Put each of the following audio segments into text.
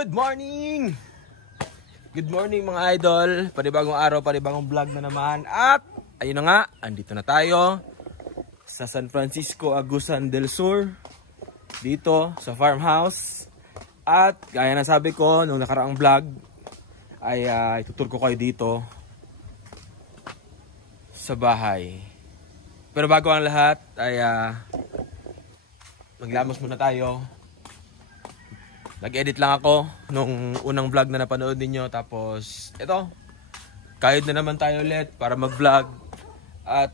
Good morning! Good morning mga idol. Panibagong araw, panibagong vlog na naman. At ayun na nga, andito na tayo sa San Francisco, Agusan del Sur. Dito sa farmhouse. At gaya na sabi ko nung nakaraang vlog, ay itutur ko kayo dito sa bahay. Pero bago ang lahat ay maglamos muna tayo. Nag-edit lang ako nung unang vlog na napanood ninyo. Tapos, ito. Kahit na naman tayo ulit para mag-vlog. At,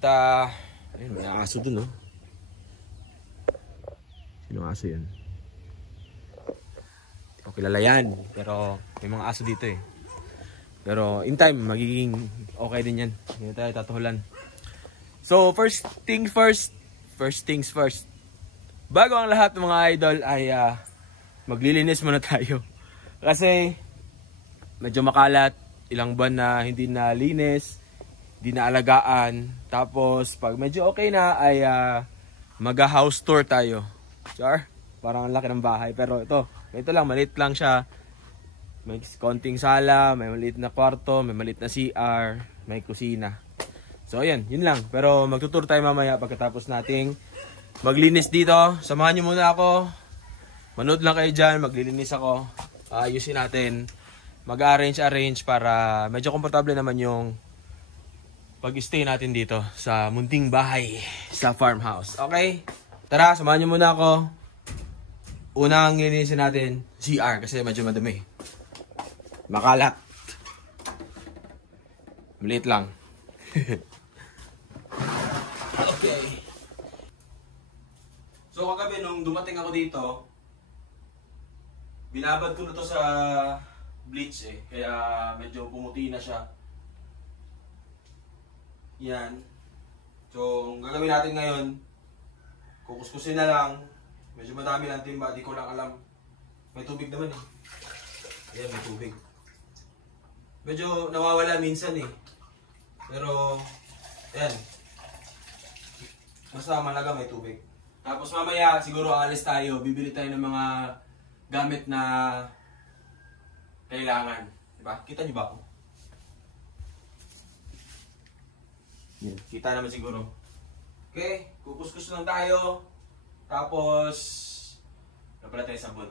ayun, may aso dun, oh. Sino aso yun? Hindi ko kilala yan. Pero, may mga aso dito eh. Pero, in time, magiging okay din yan. Hindi tayo tatuhulan. So, first things first. Bago ang lahat ng mga idol ay, maglilinis muna tayo. Kasi medyo makalat, ilang buwan na hindi na linis, hindi na alagaan. Tapos pag medyo okay na ay mag-house tour tayo. Char, parang ang laki ng bahay. Pero ito lang, maliit lang siya. May konting sala, may maliit na kwarto, may maliit na CR, may kusina. So ayan, yun lang. Pero magtutur tayo mamaya pagkatapos nating maglinis dito. Samahan nyo muna ako. Manood lang kayo dyan, maglilinis ako. Ayusin natin. Mag-arrange para medyo komportable naman yung pag-stay natin dito sa munting bahay sa farmhouse. Okay? Tara, samahan nyo muna ako. Unang linisin natin, CR kasi medyo madumi. Makalat. Maliit lang. Okay. So kagabi nung dumating ako dito, binabad ko na to sa bleach eh. Kaya medyo pumuti na siya. Yan. So, ang gagawin natin ngayon, kukuskusin na lang. Medyo madami lang timba, di ko lang alam. May tubig naman eh. Ayan, may tubig. Medyo nawawala minsan eh. Pero, ayan. Basta malaga may tubig. Tapos mamaya, siguro aalis tayo. Bibili tayo ng mga gamit na kailangan. Diba? Kita niyo ba ako? Yeah. Kita naman siguro. Okay, kukuskus lang tayo. Tapos, napala tayo sabon.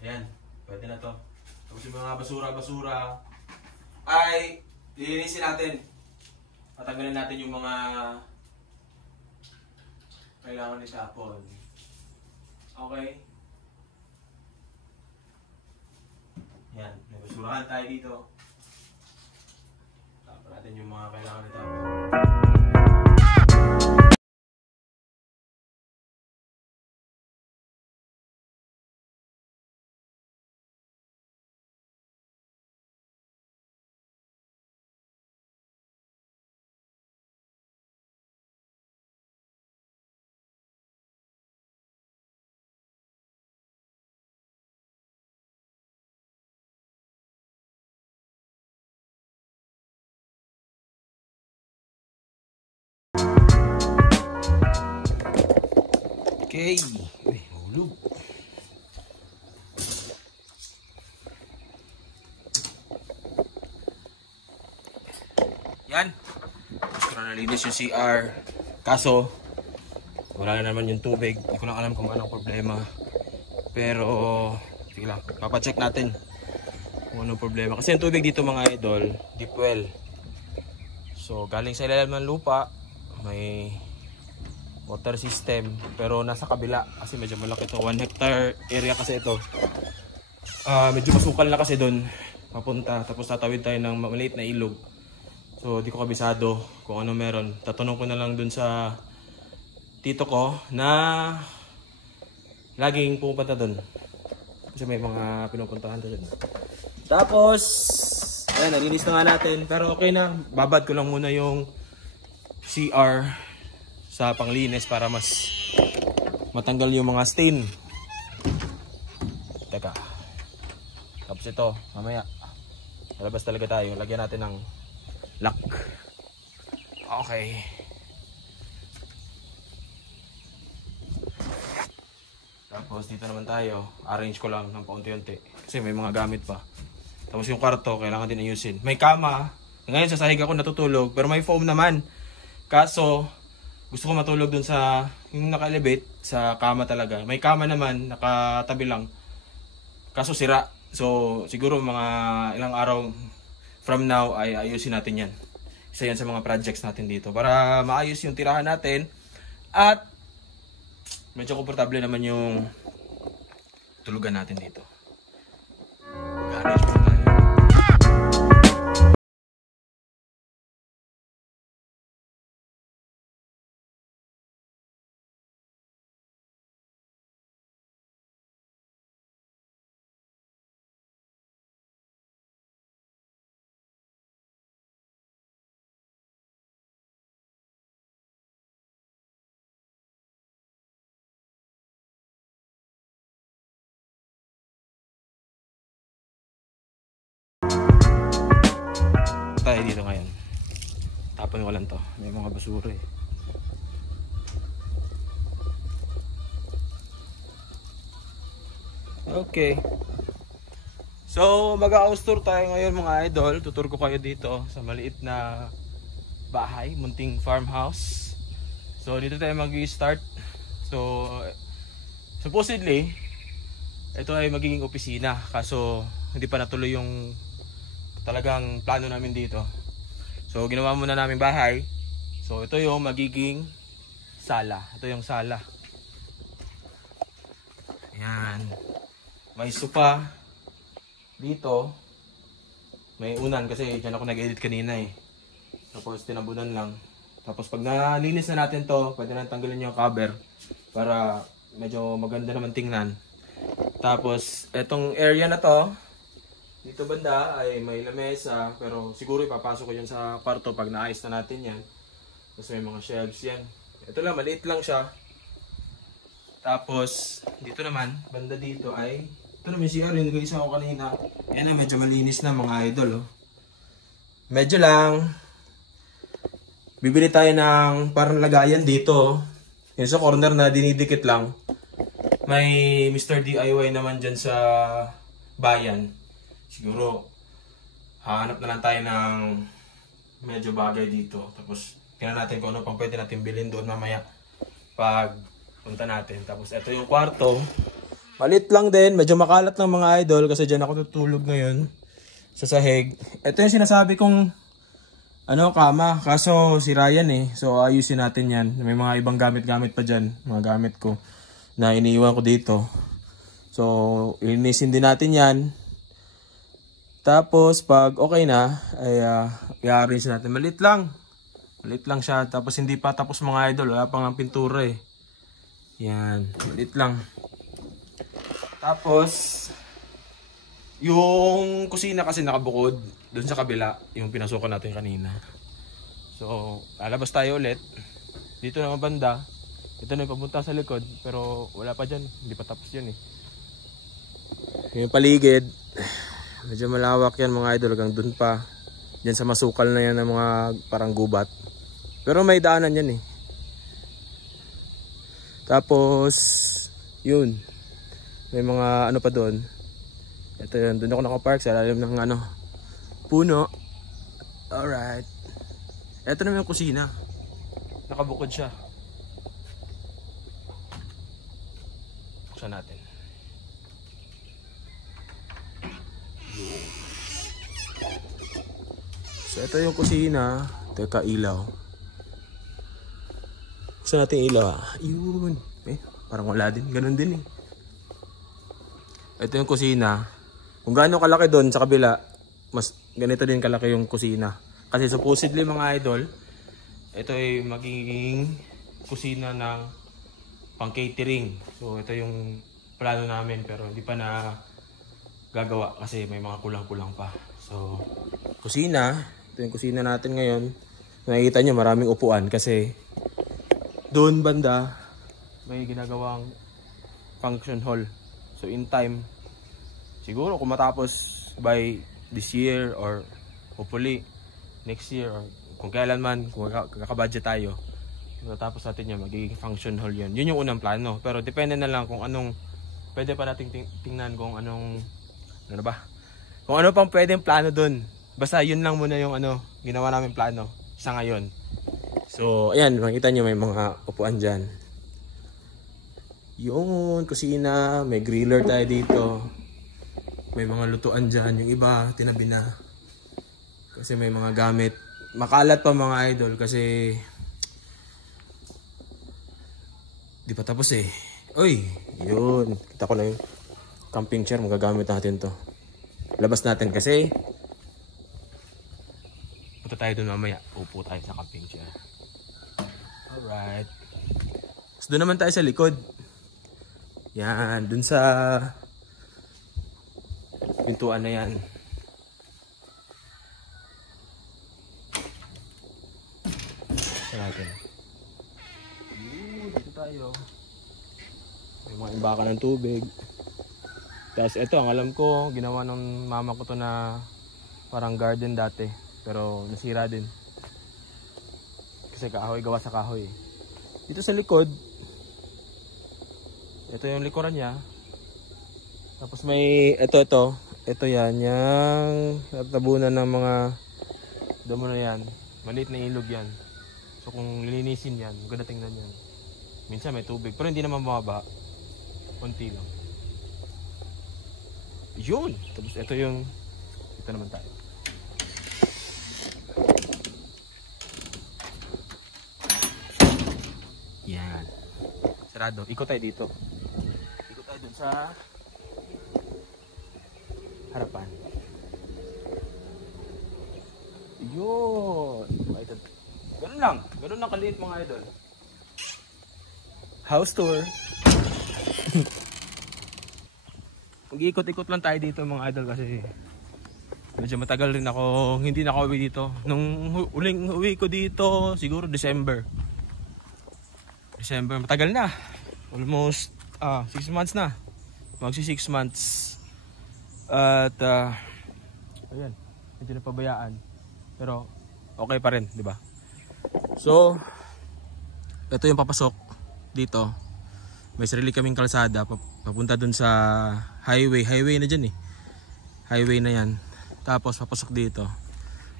Ayan, pwede na to. Tapos yung mga basura-basura ay lilinisin natin. Patanggalin natin yung mga kailangan itapon. Okay? Yan, may basurahan tayo dito. Tapos natin yung mga kailangan nito. Okay. Uy, hulog. Yan. Gusto na nalinis yung CR. Kaso, wala na naman yung tubig. Hindi ko lang alam kung anong problema. Pero, sige lang. Papacheck natin kung anong problema. Kasi yung tubig dito mga idol, deep well. So, galing sa ilalim ng lupa, may water system, pero nasa kabila kasi medyo malaki ito, 1 hectare area kasi ito. Medyo masukal na kasi doon papunta, tapos tatawid tayo ng maliit na ilog. So di ko kabisado kung ano meron. Tatanong ko na lang doon sa tito ko na laging pupunta doon kasi may mga pinupuntahan doon. Tapos ayan, nalinis na nga natin, pero okay na. Babad ko lang muna yung CR sa panglinis para mas matanggal yung mga stain. Teka. Tapos ito, mamaya lalabas talaga tayo. Lagyan natin ng lock. Okay. Tapos dito naman tayo, arrange ko lang ng paunti-unti. Kasi may mga gamit pa. Tapos yung kwarto, kailangan din ayusin. May kama. Ngayon sa sahig ako natutulog, pero may foam naman. Kaso, gusto ko matulog dun sa, yung naka-elevate, sa kama talaga. May kama naman, nakatabi lang. Kaso sira. So, siguro mga ilang araw from now ay ayusin natin yan. Isa yan sa mga projects natin dito. Para maayos yung tirahan natin. At medyo komportable naman yung tulugan natin dito. Mag-arrange pa tayo. Tayo dito ngayon. Tapon ko lang to. May mga basura eh. Okay. So, mag-house tour tayo ngayon mga idol. Tutur ko kayo dito sa maliit na bahay, munting farmhouse. So, dito tayo mag-start. So, supposedly, ito ay magiging opisina. Kaso, hindi pa natuloy yung talagang plano namin dito. So ginawa muna namin bahay. So ito yung magiging sala. Ito yung sala. Ayan. May sofa dito. May unan kasi dyan ako nag-edit kanina eh. Tapos tinabunan lang. Tapos pag nalinis na natin to, pwede na tanggalin yung cover para medyo maganda naman tingnan. Tapos etong area na to, dito banda ay may lamesa, pero siguro ipapasok ko yan sa kwarto pag naayos na natin yan. Tapos may mga shelves yan. Ito lang, maliit lang siya. Tapos dito naman, banda dito ay, ito naman yung CR, yung isa ko kanina. Yan na, medyo malinis na mga idol. Oh. Medyo lang, bibili tayo ng parang lagayan dito. Yung sa corner na dinidikit lang. May Mr. DIY naman dyan sa bayan. Siguro, hahanap na lang tayo ng medyo bagay dito. Tapos, tingnan natin kung ano pang pwede natin bilhin doon mamaya pag punta natin. Tapos, ito yung kwarto. Malit lang din. Medyo makalat lang mga idol kasi dyan ako tutulog ngayon sa sahig. Ito yung sinasabi kong kama. Kaso, si Ryan eh. So, ayusin natin yan. May mga ibang gamit-gamit pa dyan. Mga gamit ko na iniiwan ko dito. So, ilinisin din natin yan. Tapos pag okay na ay i-arrange natin. Malit lang siya. Tapos hindi pa tapos mga idol. Wala pang ang pintura eh. Yan. Malit lang. Tapos yung kusina kasi nakabukod doon sa kabila. Yung pinasukan natin kanina. So lalabas tayo ulit. Dito na banda. Ito na yung papunta sa likod. Pero wala pa dyan. Hindi pa tapos yun eh. Yung paligid. Medyo malawak yan mga idol, hanggang dun pa. Diyan sa masukal na yan ng mga parang gubat. Pero may daanan yan eh. Tapos, yun. May mga ano pa doon. Ito yun, dun ako nakapark sa lalim ng puno. Alright. Ito naman yung kusina. Nakabukod siya. Buksan natin. So ito yung kusina. Teka, ilaw. Buksan natin ilaw ah. Yun. Parang wala din. Ganun din eh. Ito yung kusina. Kung gaano kalaki doon sa kabila, mas ganito din kalaki yung kusina. Kasi supposedly mga idol, ito ay magiging kusina ng pang catering. So ito yung plano namin pero hindi pa na gagawa kasi may mga kulang-kulang pa. So kusina. Ito yung kusina natin ngayon. Nakikita nyo maraming upuan kasi doon banda may ginagawang function hall. So in time, siguro kung matapos by this year or hopefully next year or kung kailan man, kung kakabudget tayo, Matapos natin yan, magiging function hall yun. Yun yung unang plano. Pero depende na lang kung anong, pwede pa natin tingnan kung anong, ano ba? Kung ano pang pwedeng plano dun. Basta yun lang muna yung ginawa namin plano sa ngayon. So, ayan, makita nyo may mga upuan dyan. Yun, kusina, may griller tayo dito. May mga lutuan dyan. Yung iba, tinabi na. Kasi may mga gamit. Makalat pa mga idol kasi di pa tapos eh. Uy, yun. Kita ko na yung camping chair. Magagamit natin to. Labas natin kasi punta tayo dun mamaya. Upo tayo sa camping chair. Alright. So, doon naman tayo sa likod. Yan. Dun sa pintuan na yan. Natin. Dito tayo. May mga imbaka ng tubig. Tapos ito, ang alam ko, ginawa ng mama ko to na parang garden dati. Pero nasira din. Kasi kahoy, gawa sa kahoy. Dito sa likod, ito yung likuran niya. Tapos may, ito yan, yung natabunan ng mga damo na yan. Maliit na ilog yan. So kung lilinisin yan, maganda tingnan yan. Minsan may tubig, pero hindi naman bumaba. Kunti lang. Yun! Tapos ito yung, ito naman tayo. Yan. Sarado. Ikot tayo dito. Ikot tayo dun sa harapan. Yun! Ganun lang. Ganun lang kaliit mga idol. House tour. Mag-iikot-ikot lang tayo dito mga idol kasi medyo matagal rin ako hindi nakauwi dito. Nung uling uwi ko dito siguro December. Matagal na. Almost 6 months na. Magsi 6 months. At ayan, hindi na pabayaan. Pero okay pa rin, di ba? So, ito yung papasok dito. May sarili kaming kalsada papunta dun sa highway. Highway na dyan eh. Highway na yan. Tapos papasok dito.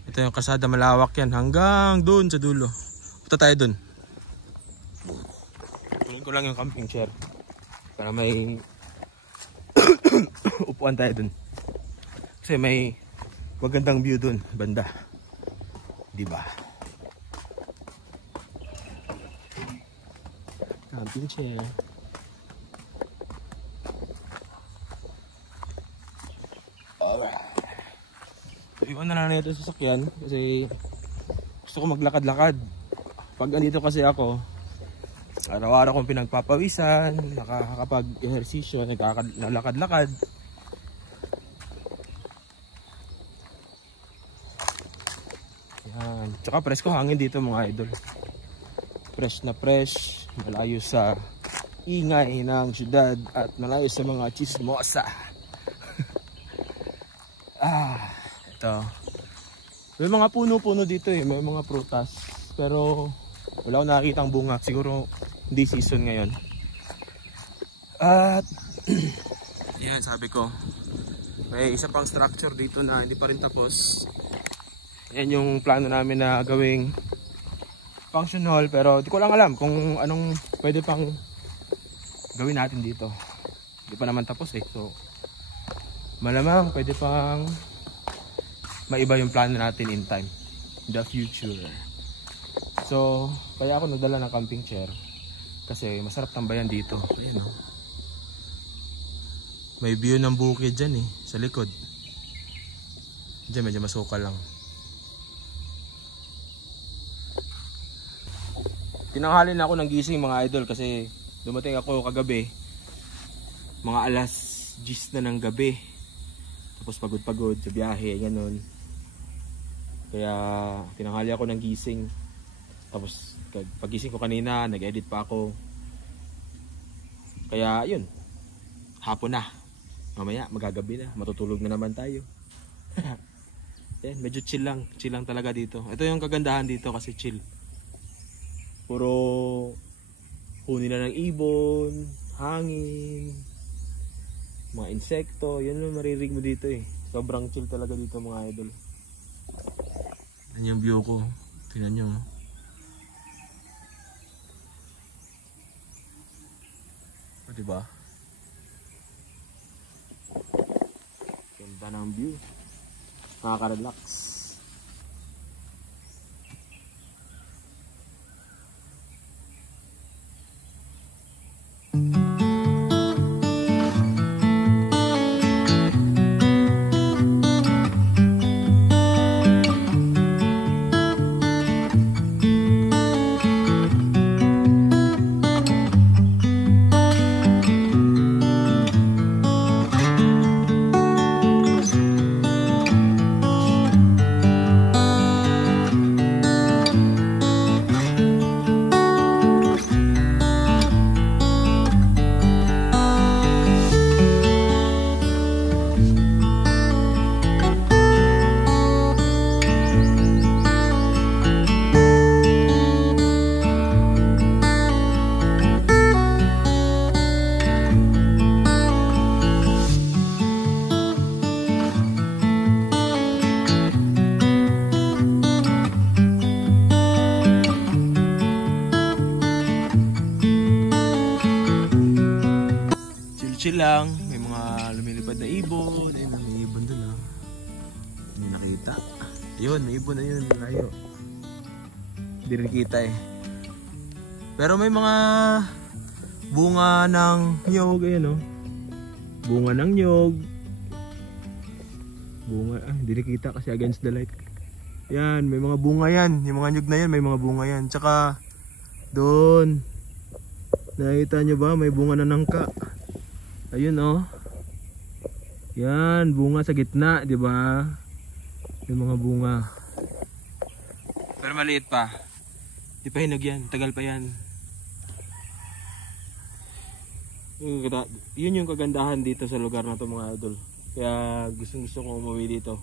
Ito yung kalsada, malawak yan hanggang dun sa dulo. Punta tayo dun. Kunin ko lang yung camping chair para may upuan tayo dun. Kasi may magandang view dun banda. Diba? Camping chair. Alright. So, iwan na lang ito sa sasakyan kasi gusto ko maglakad-lakad. Pag andito kasi ako, araw-araw kong pinagpapawisan, nakakapag-ehersisyo, nalakad-lakad. Yan. Tsaka presko hangin dito mga idol. Fresh na fresh, malayo sa ingay ng syudad at malayo sa mga chismosa. Ito. May mga puno-puno dito eh, may mga prutas. Pero wala akong nakikitang bunga, siguro hindi season ngayon. At yan, sabi ko, may isa pang structure dito na hindi pa rin tapos. Yan yung plano namin na gawing function hall, pero di ko lang alam kung anong pwede pang gawin natin dito. Hindi pa naman tapos eh. So malamang pwede pang maiba yung plano natin in time, in the future. So kaya ako nagdala ng camping chair kasi masarap tambayan dito. Ayan, oh. May view ng bukid dyan eh, sa likod. Diyan medyo masukal lang. Tinanghali na ako ng gising mga idol kasi dumating ako kagabi mga alas 10 na ng gabi. Tapos pagod-pagod sa biyahe, ganun. Kaya tinanghali ako ng gising. Tapos pagising ko kanina, nag-edit pa ako. Kaya yun, hapon na. Mamaya magagabi na, matutulog na naman tayo. Medyo chill lang talaga dito. Ito yung kagandahan dito kasi chill. Puro huni na ng ibon, hangin, mga insekto. Yan lang maririg mo dito eh. Sobrang chill talaga dito mga idol. Yan yung view ko. Tingnan nyo. O diba? Ganda ng view. Nakaka-relax. Chill lang, may mga lumilipad na ibon. Ayun, may ibon dun ah. Hindi nakita. Ayun, may ibon na yun, layo. Hindi rin kita eh. Pero may mga bunga ng nyog, ayun oh. Bunga ng nyog. Bunga, hindi nakita kasi against the light. Yan, may mga bunga yan. Yung mga nyog na yan, may mga bunga yan. Tsaka, doon. Nakita nyo ba? May bunga na nangka. Ayun oh. Yan, bunga sa gitna, 'di ba? Yung mga bunga. Pero maliit pa. Di pa hinog yan, tagal pa yan. Yun yung kagandahan dito sa lugar na to mga idol. Kaya gusto ko umuwi dito.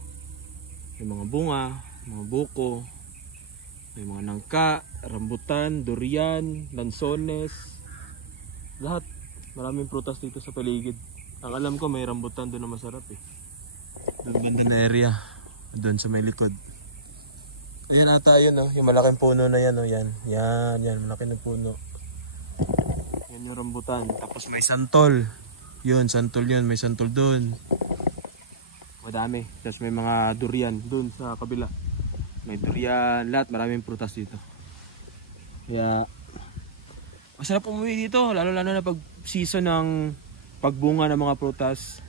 May mga bunga, mga buko, may mga nangka, rambutan, durian, lansones, lahat. Maraming prutas dito sa paligid. Ang alam ko may rambutan doon na masarap eh. Doon banda na area. Doon sa may likod. Ayan ata yun oh. Yung malaking puno na yan oh. Yan. Yan. Malaki na puno. Yan yung rambutan. Tapos may santol. Yun. Santol yun. May santol doon. Madami. Tapos may mga durian doon sa kabila. May durian. Lahat. Maraming prutas dito. Kaya masarap umuwi dito. Lalo na pag season ng pagbunga ng mga prutas.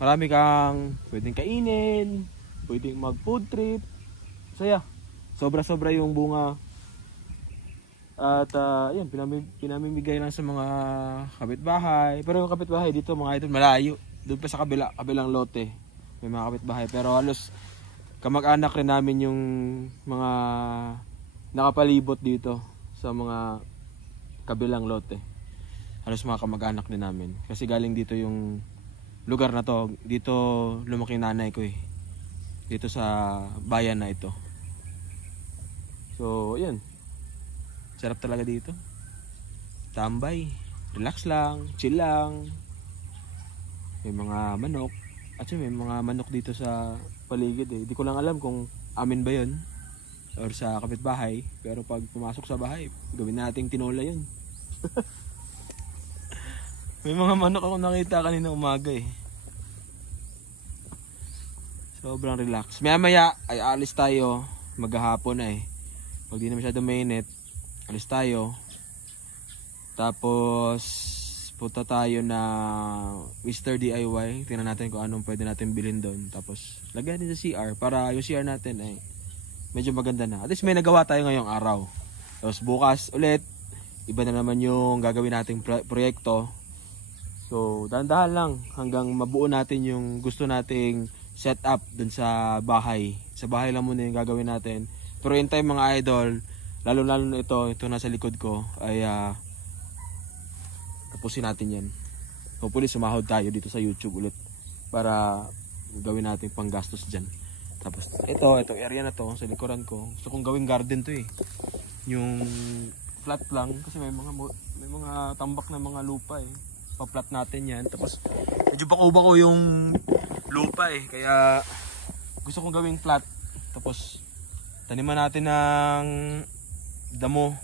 Marami kang pwedeng kainin, pwedeng mag food trip. Saya. Sobra-sobra yung bunga. At yan, pinamimigay lang sa mga kapitbahay. Pero yung kapitbahay dito mga idol malayo. Doon pa sa kabilang lote. May mga kapitbahay. Pero halos kamag-anak rin namin yung mga nakapalibot dito sa mga kabilang lote. Halos mga kamag-anak din namin. Kasi galing dito yung lugar na to. Dito lumaki nanay ko eh. Dito sa bayan na ito. So, ayan. Sarap talaga dito. Tambay. Relax lang. Chill lang. May mga manok. At may mga manok dito sa paligid eh. Di ko lang alam kung amin ba yun. Or sa kapitbahay. Pero pag pumasok sa bahay, gawin nating tinola yun. May mga manok ako nakita kanina umaga eh. Sobrang relax. Maya ay alis tayo. Maghahapon na eh. Pag di na masyado mainit, alis tayo. Tapos punta tayo na Mr. DIY. Tingnan natin kung anong pwede natin bilhin doon. Tapos lagyan din sa CR para yung CR natin ay medyo maganda na. At least may nagawa tayo ngayong araw. Tapos bukas ulit, iba na naman yung gagawin nating proyekto. So, dahan-dahan lang hanggang mabuo natin yung gusto nating setup dun sa bahay. Sa bahay lang muna yung gagawin natin. Pero in time mga idol, lalo-lalo na ito nasa likod ko, ay tapusin natin yan. Hopefully sumahod tayo dito sa YouTube ulit para gawin natin panggastos dyan. Tapos itong area na to sa likuran ko, gusto kong gawing garden to eh. Yung flat lang kasi may mga tambak na mga lupa eh. Pa-flat natin yan. Tapos medyo bako-bako yung lupa eh. Kaya gusto kong gawing flat. Tapos taniman natin ng damo.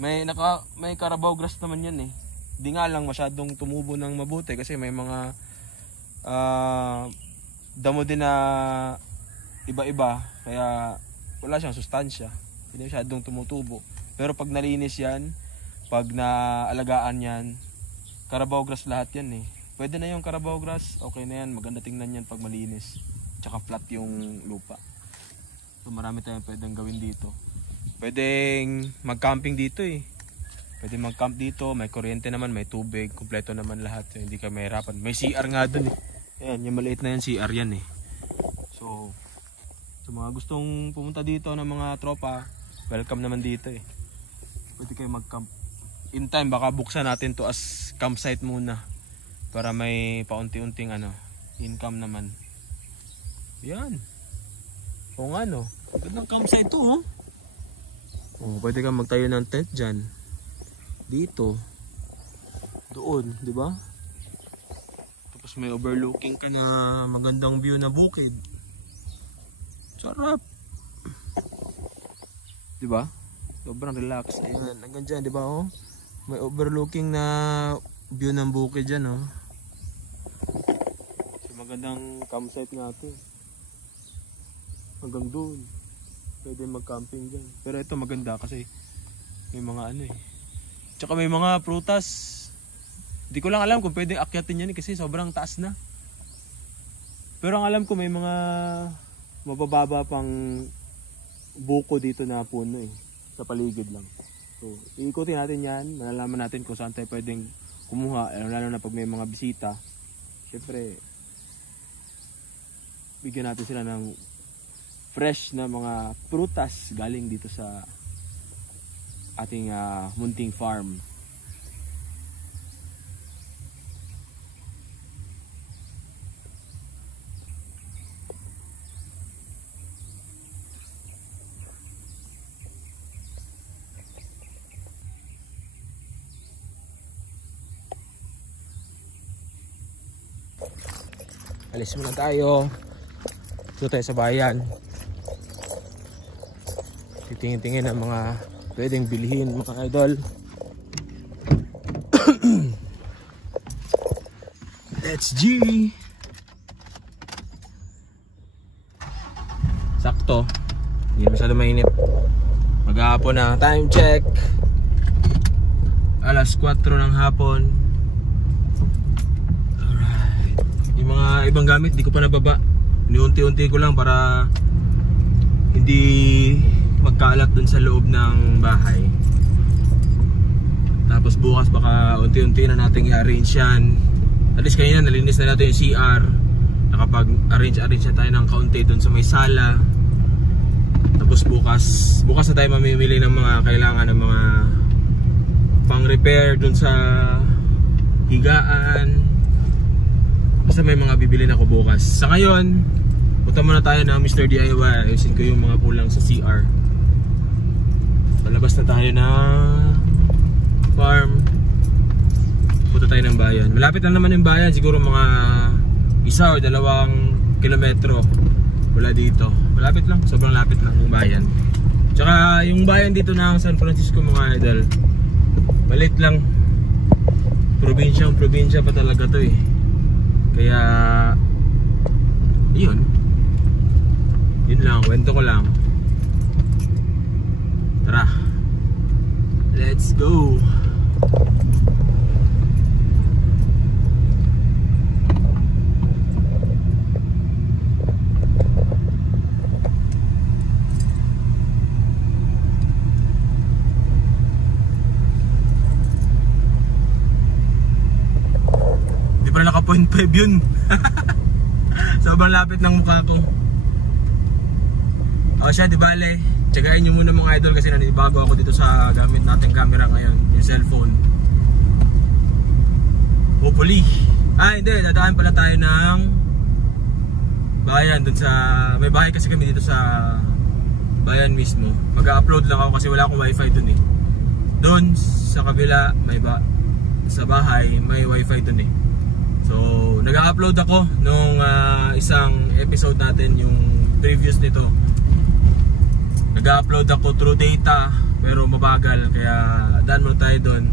May Carabao grass naman yan eh. Hindi nga lang masyadong tumubo ng mabuti kasi may mga damo din na iba-iba. Kaya wala siyang sustansya. Hindi masyadong tumutubo. Pero pag nalinis yan, pag naalagaan yan, Carabao grass lahat yan eh. Pwede na yung Carabao grass, okay na yan. Maganda tingnan yan pag malinis. Tsaka flat yung lupa. So marami tayong pwedeng gawin dito. Pwedeng mag-camping dito eh. Pwede mag-camp dito, may kuryente naman, may tubig, kumpleto naman lahat. So, hindi ka mahirapan. May CR nga dun eh. Ayan, yung maliit na yan, CR yan eh. So mga gustong pumunta dito ng mga tropa, welcome naman dito eh. Pwede kayo mag-camp. In time, baka buksan natin to as campsite muna. Para may paunti-unting income naman. Yan. O nga no. Gandang campsite to oh. Pwede kang magtayo ng tent dyan. Dito. Doon, di ba? Tapos may overlooking ka na magandang view na bukid. Sarap. Di ba? Sobrang relax. Ayan, hanggang dyan, di ba oh? May overlooking na view ng bukid dyan oh. So, magandang campsite nga ito. Hanggang doon. Pwede mag-camping dyan. Pero ito maganda kasi may mga tsaka may mga prutas. Hindi ko lang alam kung pwedeng akyatin yan kasi sobrang taas na. Pero ang alam ko may mga mabababa pang buko dito na puno eh. Sa paligid lang. So iikutin natin yan. Malalaman natin kung saan tayo pwedeng kumuha. Lalo na pag may mga bisita. Siyempre bigyan natin sila ng fresh na mga prutas galing dito sa ating munting farm. Alis muna tayo. Dito tayo sa bayan. Titingin-tingin ang mga pwedeng bilhin mga idol. Let's G. Sakto. Hindi masyado mainit. Maghapon na. Time check. Alas 4 ng hapon. Alright. Yung mga ibang gamit di ko pa nababa. Niunti-unti ko lang para hindi magkalat dun sa loob ng bahay. Tapos bukas baka unti-unti na natin i-arrange yan. At least kanina nalinis na natin yung CR. Nakapag-arrange na tayo ng kaunti dun sa may sala. Tapos bukas na tayo mamimili ng mga kailangan ng mga pang-repair dun sa higaan. Basta may mga bibili na ko bukas. Sa ngayon, punta muna tayo na Mr. DIY. Ayusin ko yung mga kulang sa CR. Palabas na tayo na farm. Punta tayo ng bayan. Malapit lang naman yung bayan. Siguro mga 1 o 2 kilometro wala dito. Malapit lang. Sobrang lapit lang yung bayan. Tsaka yung bayan dito ng San Francisco mga idol, malit lang. Probinsya pa talaga to eh. Kaya yun lang, kwento ko lang. Tara, let's go. Di pa naka 0.5 yun. Sobrang lapit ng mukha ko. O siya, di bale, tsagain nyo muna mga idol kasi nanibago ako dito sa gamit nating camera ngayon, yung cellphone. Hopefully. Hindi, dadaan pala tayo ng bayan dun sa, may bahay kasi kami dito sa bayan mismo. Mag-upload lang ako kasi wala akong wifi dun eh. Doon sa kabila, sa bahay, may wifi dun eh. So, nag-upload ako nung isang episode natin, yung previous nito. Nag-upload ako through data, pero mabagal, kaya daan mo tayo doon.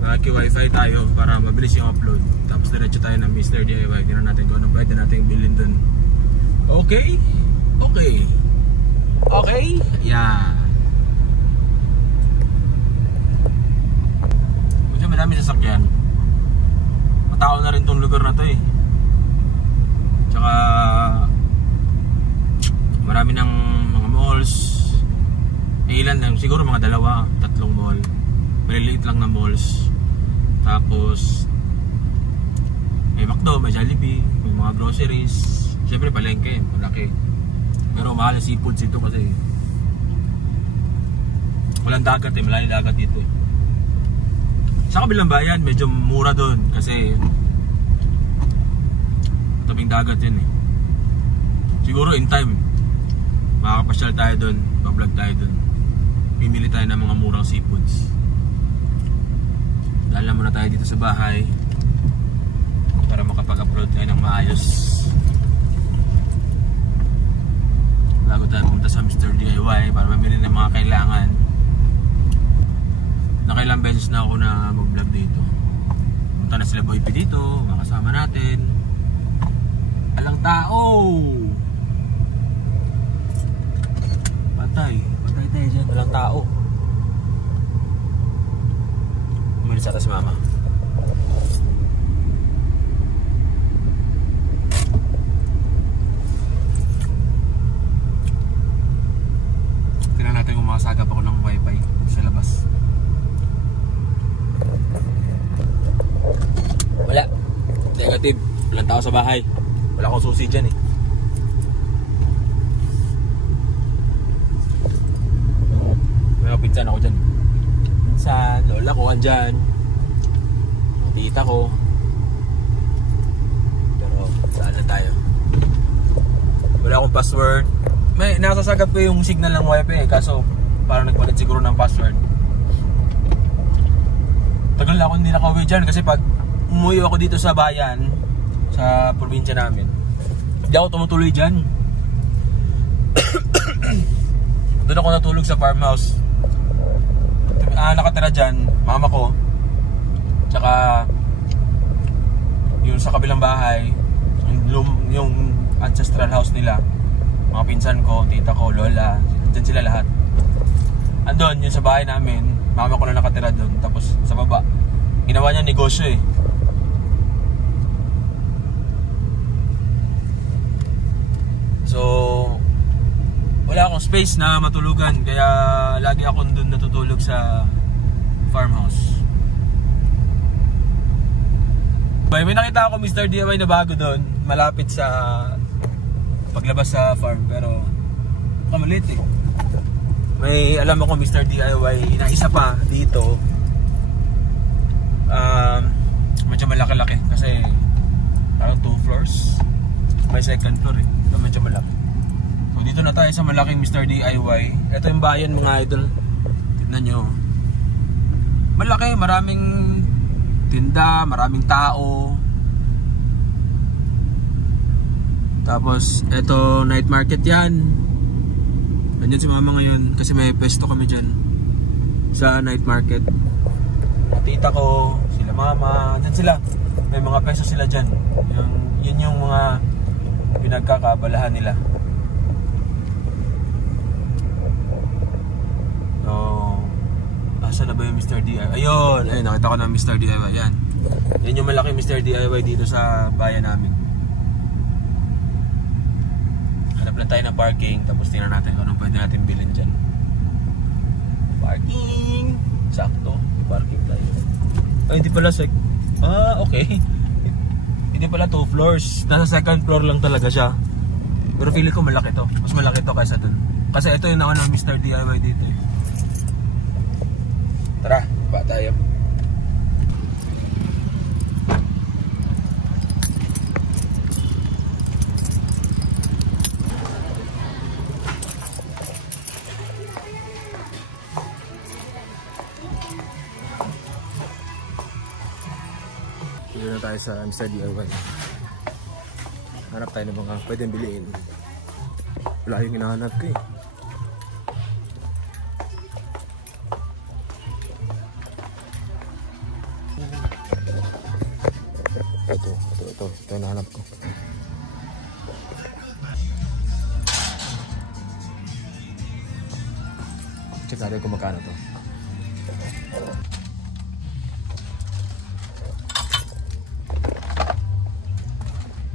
Maki-wifi tayo para mabilis yung upload. Tapos diretso tayo ng Mr. DIY. Tingnan natin kung anong pwede natin bilhin doon. Okay? Okay. Okay? Yeah. Medyo madami sasakyan. Matao na rin tong lugar na to eh. Tsaka marami ng mga malls. Ilan lang, siguro mga 2-3 mall. Maliliit lang na malls. Tapos may McDo, may Jollibee, may mga groceries. Siyempre palengke, malaki. Pero mahal ang seafoods ito kasi walang dagat eh, malaking dagat dito eh. Sa kabilang bayan, medyo mura doon kasi tabing dagat yun eh. Siguro in time makakapasyal tayo doon, pa-vlog tayo doon. Pimili tayo ng mga murang seafoods. Dala muna tayo dito sa bahay para makapag-upload tayo ng maayos bago tayo pumunta sa Mr. DIY para mamili ng mga kailangan. Nakailang beses na ako na mag-vlog dito. Punta na sila Boy P dito, makasama natin. Alang tao! Patay tayo dyan, walang tao. Umalis ata si mama. Tingnan natin kung makasagap ako ng wifi sa labas. Wala. Negative. Walang tao sa bahay. Wala akong susi dyan eh. May pinsan ako dyan. Pinsan, lola ko andyan. Tita ko. Pero saan na tayo? Wala akong password. May nasasagap ko yung signal ng wifi eh. Kaso parang nagpalit siguro ng password. Tagal na ako hindi nakauwi dyan kasi pag umuwi ako dito sa bayan, sa probinsya namin, hindi ako tumutuloy dyan. Doon ako natulog sa farmhouse. Nakatira dyan, mama ko, tsaka yung sa kabilang bahay, yung ancestral house nila, mga pinsan ko, tita ko, lola, dyan sila lahat. Andun, yung sa bahay namin, mama ko na nakatira doon. Tapos sa baba, ginawa niya negosyo eh. So wala akong space na matulugan, kaya lagi akong doon natutulog sa farmhouse. May nakita ako Mr. DIY na bago doon, malapit sa paglabas sa farm, pero kamalit eh. May alam ako Mr. DIY na isa pa dito, medyo malaki-laki kasi parang 2 floors, may second floor eh, so medyo malaki. So dito na tayo sa malaking Mr. DIY. Ito yung bayan mga idol, tignan nyo, malaki, maraming tinda, maraming tao. Tapos ito night market yan. Nandiyan si mama ngayon kasi may pesto kami dyan sa night market. Tita ko, sila mama, dyan sila. May mga peso sila dyan. Yun yung mga pinagkakabalahan nila. So, asa na ba yung Mr. DIY? Ayun, ayun, nakita ko na Mr. DIY. Yan. Yan yung malaki Mr. DIY dito sa bayan namin. Hanap lang tayo ng parking, tapos tingnan natin kung anong pwede natin bilhin dyan. Parking! Sakto, parking tayo. Ay, hindi pala okay. Hindi pala 2 floors. Nasa second floor lang talaga siya. Pero feeling ko malaki to. Mas malaki to kaysa dun. Kasi ito yung nauna ng Mr. DIY dito eh. Tara, ba tayo. Dito na tayo sa Mr. DIY. Hanap tayo ng mga pwedeng biliin. Wala yung hinahanap ko eh. Ito yung nahanap ko. Check natin kung magkano to.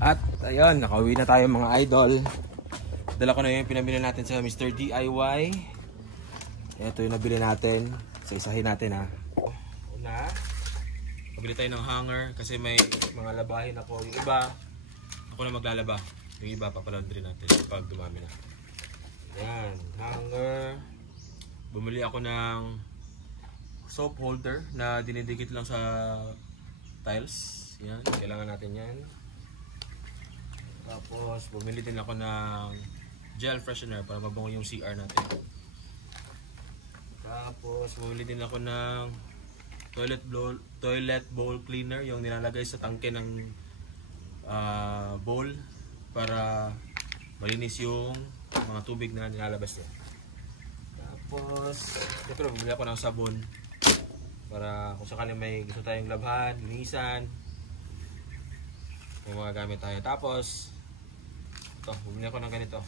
At ayun, nakauwi na tayo mga idol. Dala ko na yung pinabili natin sa Mr. DIY. Ito yung nabili natin. Isa-isahin natin ha. Una, pabili tayo ng hanger kasi may mga labahin ako. Yung iba, ako na maglalaba. Yung iba, papalaundry natin pag dumami na. Yan, hanger. Bumili ako ng soap holder na dinidikit lang sa tiles. Yan, kailangan natin yan. Tapos, bumili din ako ng gel freshener para mabango yung CR natin. Tapos, bumili din ako ng toilet bowl cleaner, yung nilalagay sa tangke ng bowl para malinis yung mga tubig na nilalabas niya. Tapos, siyempre, bumili ako ng sabon para kung sakali may gusto tayong labhan, linisan, may mga gamit tayo. Tapos, ito, bumili ako ng ganito.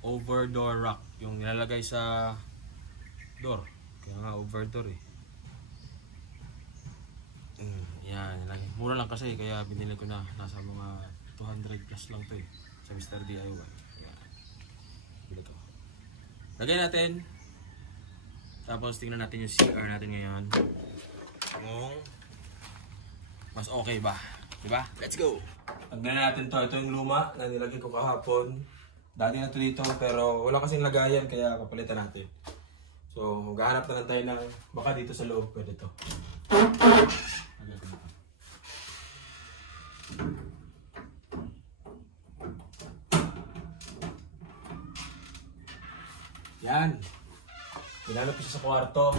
Over door rack, yung nilalagay sa door. Kaya nga over door eh. Yan, mura lang kasi kaya binili ko na. Nasa mga 200 plus lang to eh. Sa Mr. DIY. Yan. Bili ko. Lagay natin. Tapos tingnan natin yung CR natin ngayon. Kung mas okay ba. Diba? Let's go! Lagyan natin to. Ito yung luma na nilagay ko kahapon. Dati na to dito pero wala kasing lagayan kaya papalitan natin. So, maghahanap na lang tayo ng baka dito sa loob pwede to. Yan. Hinanap ko siya sa kwarto.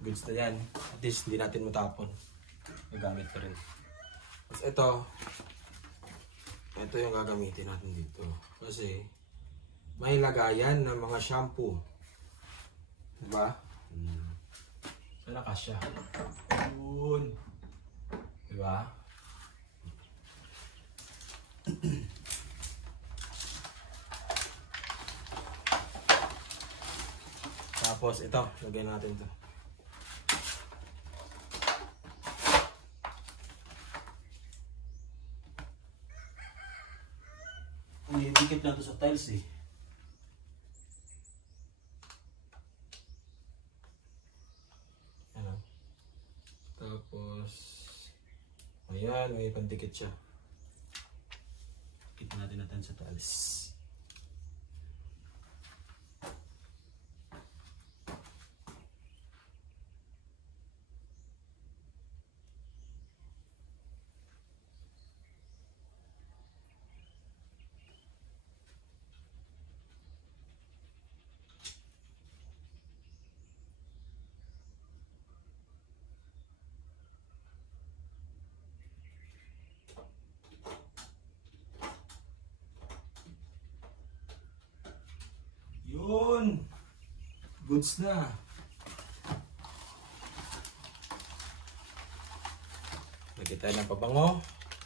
Goods na yan. At least hindi natin matapon. Nagamit ko rin. Tapos ito yung gagamitin natin dito. Kasi may lagayan ng mga shampoo. Diba? Sana kasya. Yun. Diba? Tapos ito, lagyan natin ito. Dikit na ito sa tiles eh. Ano? Tapos ayan, may pandikit siya. Dikit natin sa tiles. Yun! Goods na! Lagyan tayo ng pabango.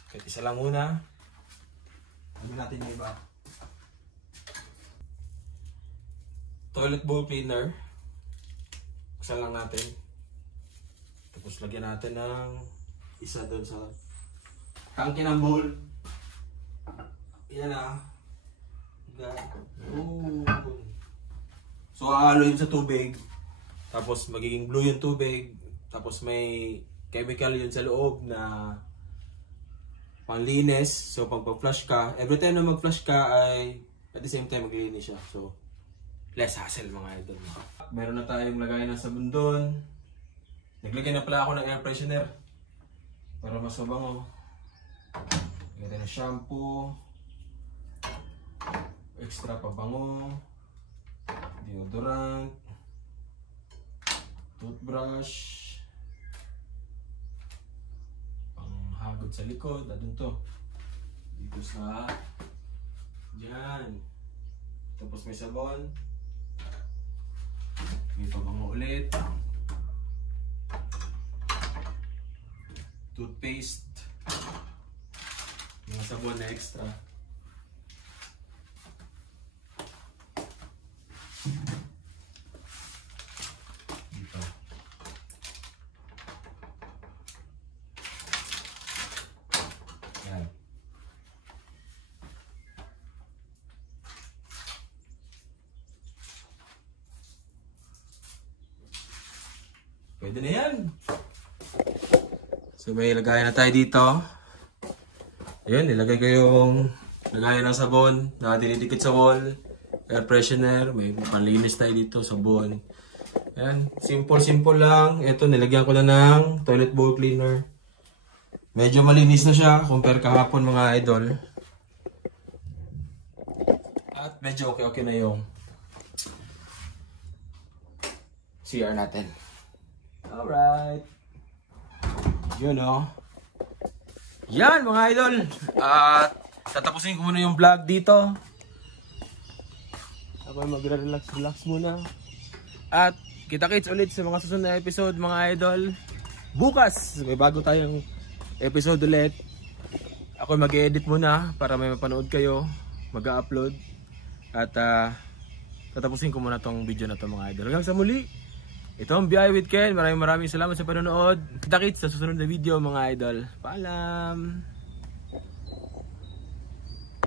Kahit isa lang muna. Ano natin yung iba? Toilet bowl cleaner. Isa lang natin. Tapos lagyan natin ng isa doon sa tangke ng bowl. Yan ah. So aaloyin sa tubig, tapos magiging blue yung tubig, tapos may chemical yun sa loob na panglinis. So pag flush ka, every time na mag-flush ka ay at the same time maglinis siya. So less hassle mga idol. Meron na tayong lagay ng sabon doon. Naglagay na pala ako ng air freshener para mas mabango. Lagyan ng shampoo, extra pabango, deodorant, toothbrush, abot sa likod, adun to. Dito sa dyan. Tapos may sabon. May pabango ulit. Toothpaste. Mga sabon na extra. Dito. Yan. Pwede na yan. So may lagayan na tayo dito. Ayun, nilagay ko yung lagayan ng sabon na dinidikit sa wall. Air freshener, may panlinis tayo dito, sabon. Ayan, simple lang. Ito, nilagyan ko na ng toilet bowl cleaner. Medyo malinis na siya compare kahapon mga idol. At medyo okay na yung CR natin. Alright. Yun o. Yan mga idol. At tatapusin ko muna yung vlog dito. Ako magre-relax muna. At kita-kits ulit sa mga susunod na episode mga idol. Bukas may bago tayong episode ulit. Ako mag-edit muna para may mapanood kayo. Mag-upload. At tatapusin ko muna tong video na to mga idol. Hanggang sa muli. Ito ang BI with Ken. Maraming salamat sa panonood. Kita-kits sa susunod na video mga idol. Paalam!